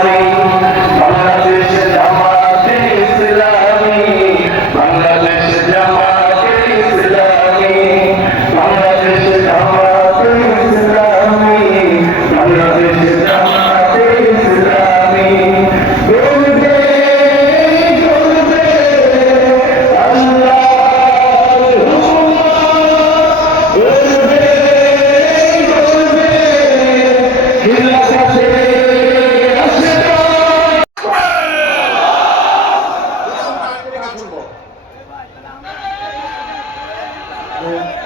Amen. Vamos!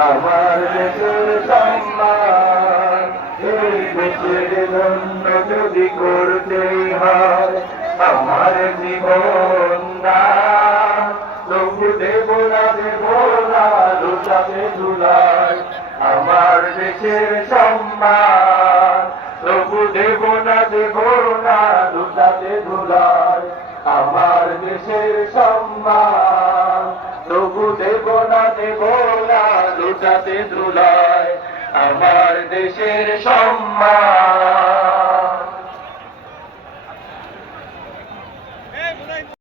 আমার দেশের সম্মান এই দেশের জন্য যদি করতেই হয় আমার জীবন তবু দেব না দেব না লুটাতে ধুলায় আমার দেশের সম্মান তবু দেব না দেব না লুটাতে ধুলায় আমার দেশের সম্মান লুটাতে ধুলায় আমার দেশের সম্মান।